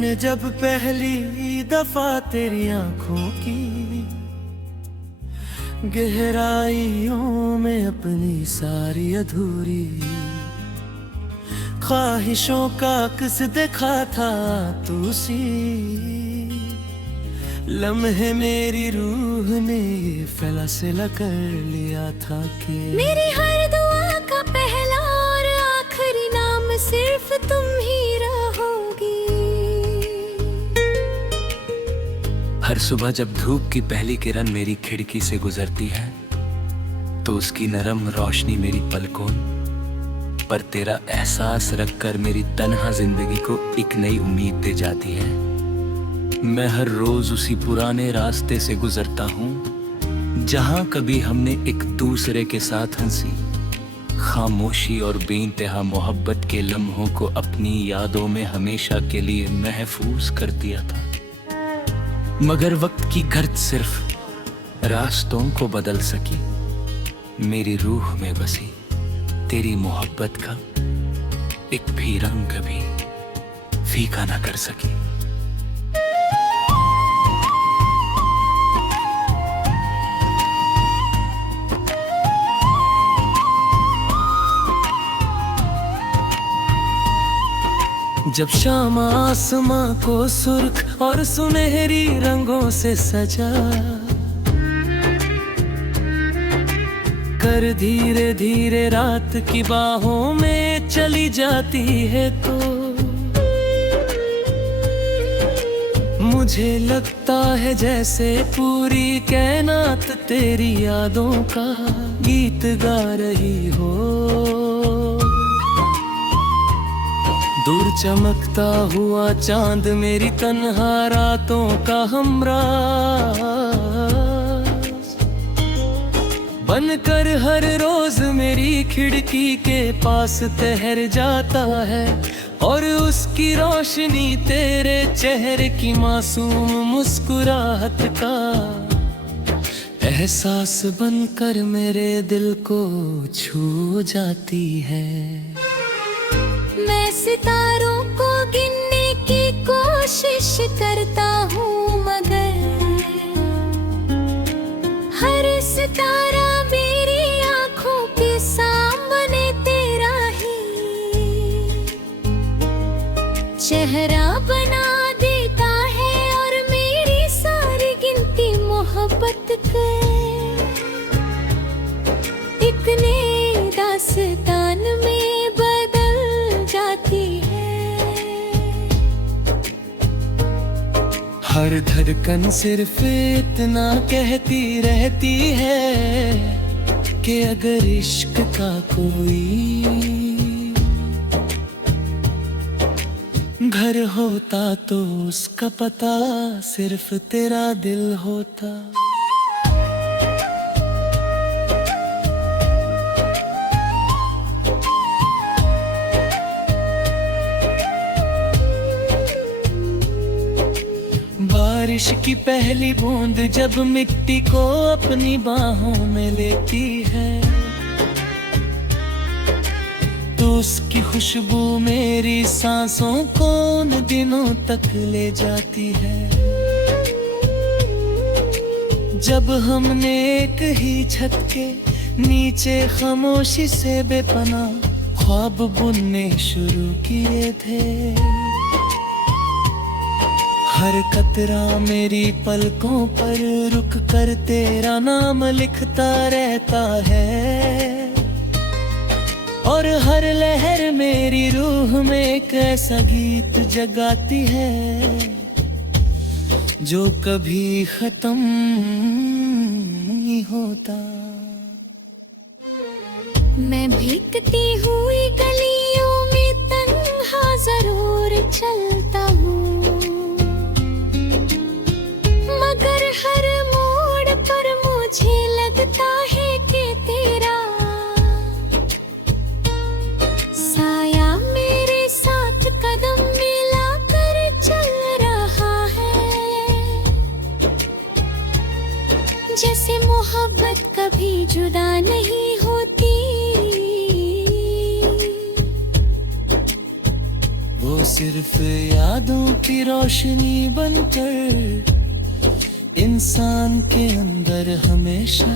मैंने जब पहली दफा तेरी आंखों की गहराइयों में अपनी सारी अधूरी ख्वाहिशों का अक्स देखा था, तू सी लम्हे मेरी रूह ने ये फैसला कर लिया था कि मेरी हर दुआ का पहला और आखिरी नाम सिर्फ तुम ही रहोगी। हर सुबह जब धूप की पहली किरण मेरी खिड़की से गुजरती है तो उसकी नरम रोशनी मेरी पलकों पर तेरा एहसास रखकर मेरी तन्हा जिंदगी को एक नई उम्मीद दे जाती है। मैं हर रोज उसी पुराने रास्ते से गुजरता हूँ जहाँ कभी हमने एक दूसरे के साथ हंसी, खामोशी और बेइंतहा मोहब्बत के लम्हों को अपनी यादों में हमेशा के लिए महफूज कर दिया था। मगर वक्त की गर्द सिर्फ रास्तों को बदल सकी, मेरी रूह में बसी तेरी मोहब्बत का एक भी रंग कभी फीका ना कर सकी। जब शाम आसमां को सुर्ख और सुनहरी रंगों से सजा कर धीरे धीरे रात की बाहों में चली जाती है तो मुझे लगता है जैसे पूरी कायनात तेरी यादों का गीत गा रही हो। दूर चमकता हुआ चांद मेरी तन्हा रातों का हमराह बनकर हर रोज मेरी खिड़की के पास ठहर जाता है और उसकी रोशनी तेरे चेहरे की मासूम मुस्कुराहट का एहसास बनकर मेरे दिल को छू जाती है। मैं सितारों को गिनने की कोशिश करता हूँ मगर हर सितारा मेरी आँखों के सामने तेरा ही चेहरा बना देता है और मेरी सारी गिनती मोहब्बत के इतने दास्तान में हर धड़कन सिर्फ इतना कहती रहती है कि अगर इश्क का कोई घर होता तो उसका पता सिर्फ तेरा दिल होता। बारिश की पहली बूंद जब मिट्टी को अपनी बाहों में लेती है तो उसकी खुशबू मेरी सांसों को उन दिनों तक ले जाती है जब हमने एक ही छत के नीचे खामोशी से बेपनाह ख्वाब बुनने शुरू किए थे। हर कतरा मेरी पलकों पर रुक कर तेरा नाम लिखता रहता है और हर लहर मेरी रूह में एक ऐसा गीत जगाती है जो कभी खत्म नहीं होता। मैं भीगती हुई गलियों में तन्हा जरूर चलता हूँ मगर हर मोड़ पर मुझे लगता है कि तेरा साया मेरे साथ कदम मिलाकर चल रहा है जैसे मोहब्बत कभी जुदा नहीं होती। सिर्फ यादों की रोशनी बनकर इंसान के अंदर हमेशा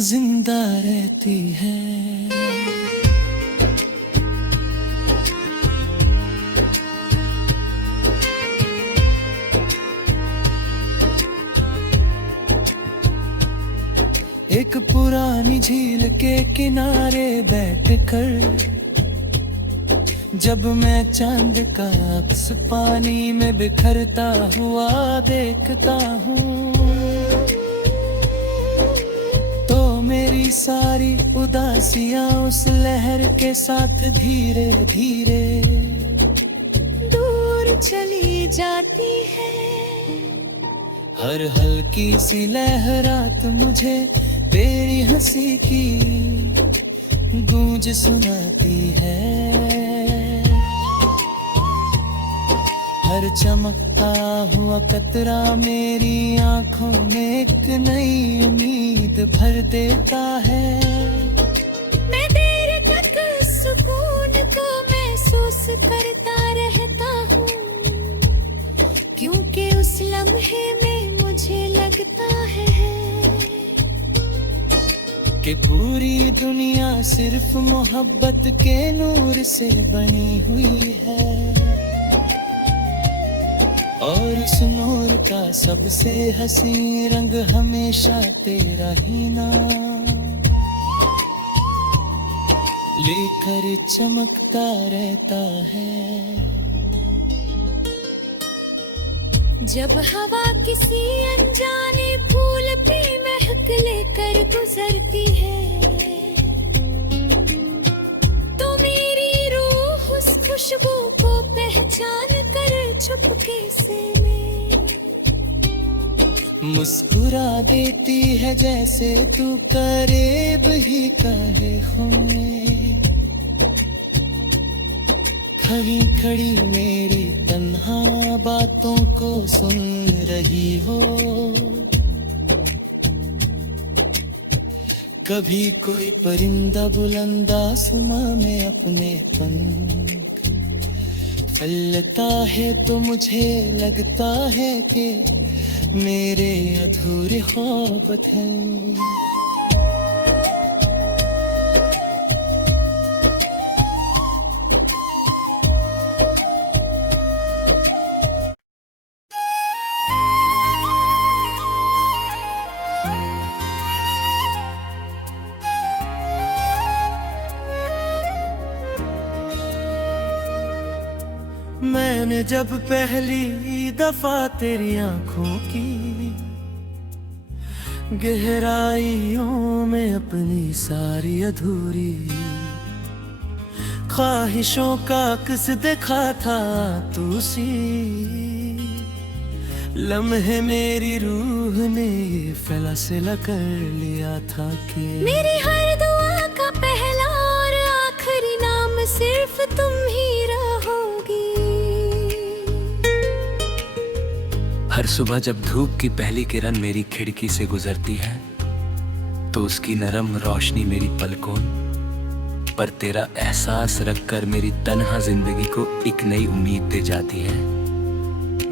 जिंदा रहती है। एक पुरानी झील के किनारे बैठकर जब मैं चांद का अक्स पानी में बिखरता हुआ देखता हूँ, तो मेरी सारी उदासियां उस लहर के साथ धीरे धीरे दूर चली जाती है। हर हल्की सी लहरात मुझे तेरी हंसी की गूंज सुनाती है। हर चमकता हुआ कतरा मेरी आंखों में एक नई उम्मीद भर देता है। मैं देर तक सुकून को महसूस करता रहता हूँ, क्योंकि उस लम्हे में मुझे लगता है कि पूरी दुनिया सिर्फ मोहब्बत के नूर से बनी हुई है, और उस नूर का सबसे हसीन रंग हमेशा तेरा ही नाम लेकर चमकता रहता है। जब हवा किसी अनजाने फूल पे महक लेकर गुजरती है, तो मेरी रूह उस खुशबू को पहचान कर चुपके से मुस्कुरा देती है, जैसे तू करीब ही कहे हुए। खड़ी खड़ी मेरी तन्हा बातों को सुन रही हो। कभी कोई परिंदा बुलंद आसमां में अपने पंख फैलता है, तो मुझे लगता है कि मेरे अधूरे ख्वाब हैं। मैंने जब पहली दफा तेरी आंखों की गहराइयों में अपनी सारी अधूरी ख्वाहिशों का अक्स देखा था, तू सी लम्हे मेरी रूह ने ये फैसला कर लिया था कि मेरी हर दुआ का पहला और आखिरी नाम सिर्फ तुम ही रहोगी। हर सुबह जब धूप की पहली किरण मेरी खिड़की से गुजरती है, तो उसकी नरम रोशनी मेरी पलकों पर तेरा एहसास रखकर मेरी तन्हा जिंदगी को एक नई उम्मीद दे जाती है।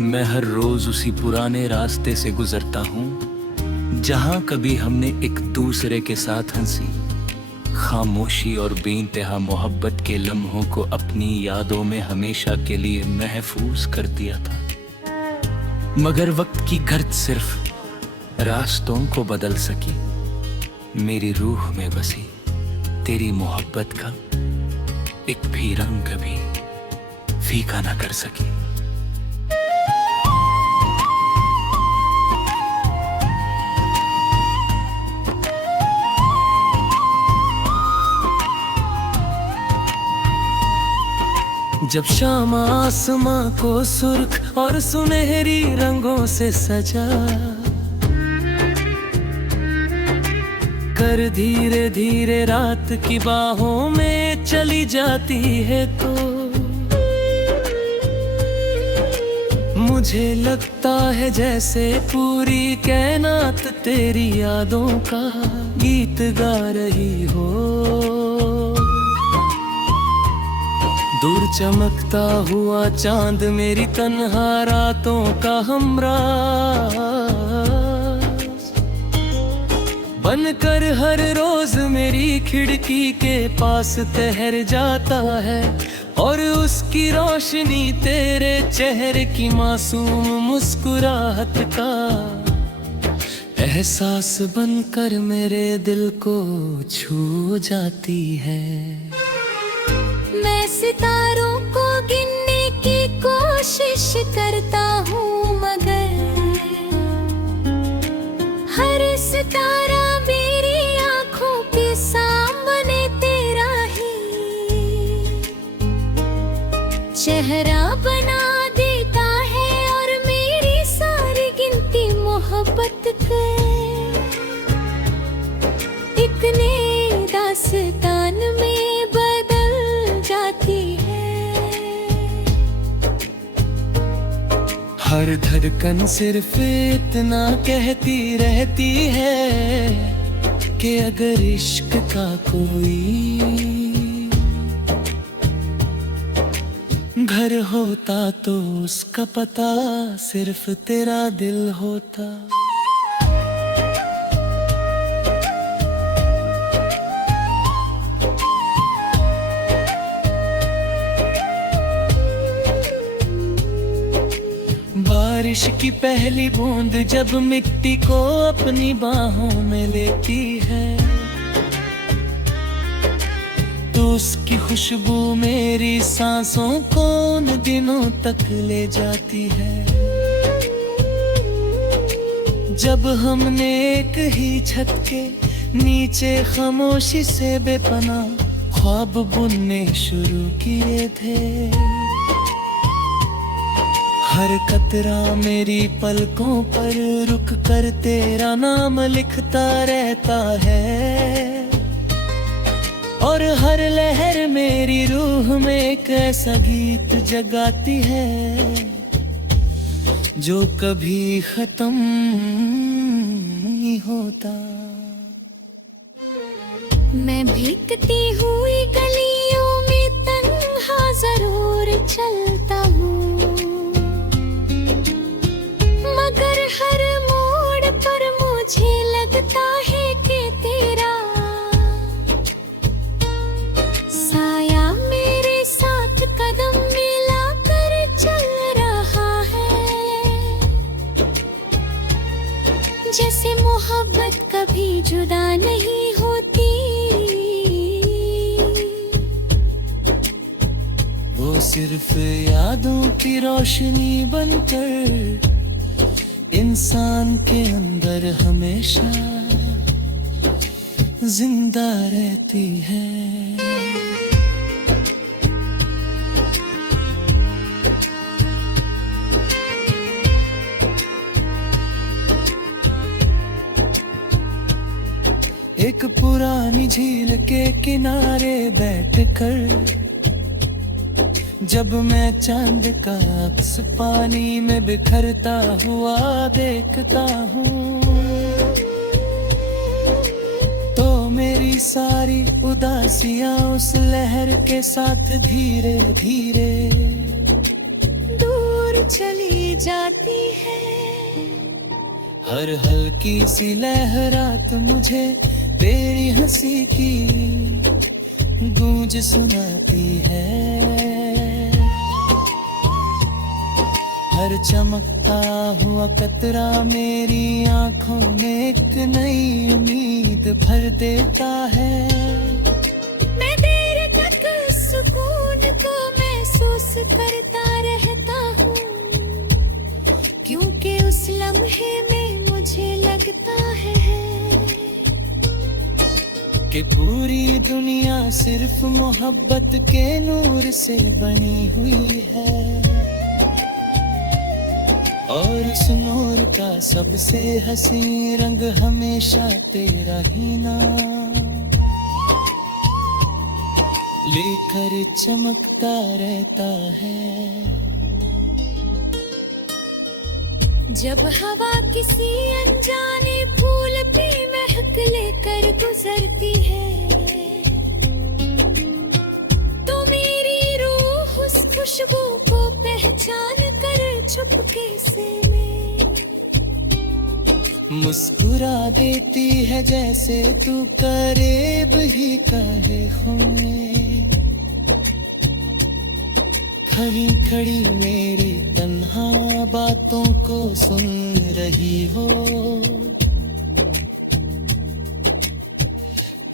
मैं हर रोज उसी पुराने रास्ते से गुजरता हूँ जहाँ कभी हमने एक दूसरे के साथ हंसी, खामोशी और बेइंतहा मोहब्बत के लम्हों को अपनी यादों में हमेशा के लिए महफूज कर दिया था। मगर वक्त की गर्द सिर्फ रास्तों को बदल सकी, मेरी रूह में बसी तेरी मोहब्बत का एक भी रंग कभी फीका ना कर सकी। जब शाम आसमां को सुर्ख और सुनहरी रंगों से सजा कर धीरे धीरे रात की बाहों में चली जाती है, तो मुझे लगता है जैसे पूरी कायनात तेरी यादों का गीत गा रही हो। दूर चमकता हुआ चांद मेरी तन्हा रातों का हमराज बनकर हर रोज मेरी खिड़की के पास ठहर जाता है, और उसकी रोशनी तेरे चेहरे की मासूम मुस्कुराहट का एहसास बनकर मेरे दिल को छू जाती है। मैं सितारों को गिनने की कोशिश करता हूँ, मगर हर सितारा मेरी आँखों के सामने तेरा ही चेहरा बना देता है, और मेरी सारी गिनती मोहब्बत के इतने दास्तान में बदल जाती है। हर धड़कन सिर्फ इतना कहती रहती है कि अगर इश्क का कोई घर होता तो उसका पता सिर्फ तेरा दिल होता। बारिश की पहली बूंद जब मिट्टी को अपनी बाहों में लेती है, तो उसकी खुशबू मेरी सांसों को उन दिनों तक ले जाती है जब हमने एक ही छत के नीचे खामोशी से बेपनाह ख्वाब बुनने शुरू किए थे। हर कतरा मेरी पलकों पर रुक कर तेरा नाम लिखता रहता है, और हर लहर मेरी रूह में एक ऐसा गीत जगाती है जो कभी खत्म नहीं होता। मैं भीगती हुई गलियों में तन्हा जरूर चलता हूँ, मगर हर मोड़ पर मुझे लगता है कि तेरा साया मेरे साथ कदम मिलाकर चल रहा है। जैसे मोहब्बत कभी जुदा नहीं होती, वो सिर्फ यादों की रोशनी बनकर इंसान के अंदर हमेशा जिंदा रहती है। एक पुरानी झील के किनारे बैठकर जब मैं चांद का अक्स पानी में बिखरता हुआ देखता हूँ, तो मेरी सारी उदासियां उस लहर के साथ धीरे धीरे दूर चली जाती है। हर हल्की सी लहरात मुझे तेरी हंसी की गूंज सुनाती है। हर चमकता हुआ कतरा मेरी आंखों में एक नई उम्मीद भर देता है। मैं देर तक सुकून को महसूस करता रहता हूँ, क्योंकि उस लम्हे में मुझे लगता है कि पूरी दुनिया सिर्फ मोहब्बत के नूर से बनी हुई है, और इस नूर का सबसे हसी रंग हमेशा तेरा ही नाम लेकर चमकता रहता है। जब हवा किसी अनजाने फूल पे महक लेकर गुजरती है, तो मेरी रूह खुशबू को पहचान कर चुपके से मैं मुस्कुरा देती है जैसे तू करीब ही कहे हुए। खड़ी खड़ी मेरी तन्हा बातों को सुन रही हो।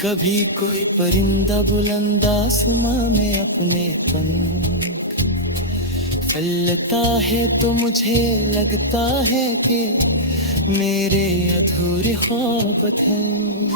कभी कोई परिंदा बुलंद आसमां में अपने पंख फैलता है तो मुझे लगता है कि मेरे अधूरे ख्वाब हैं।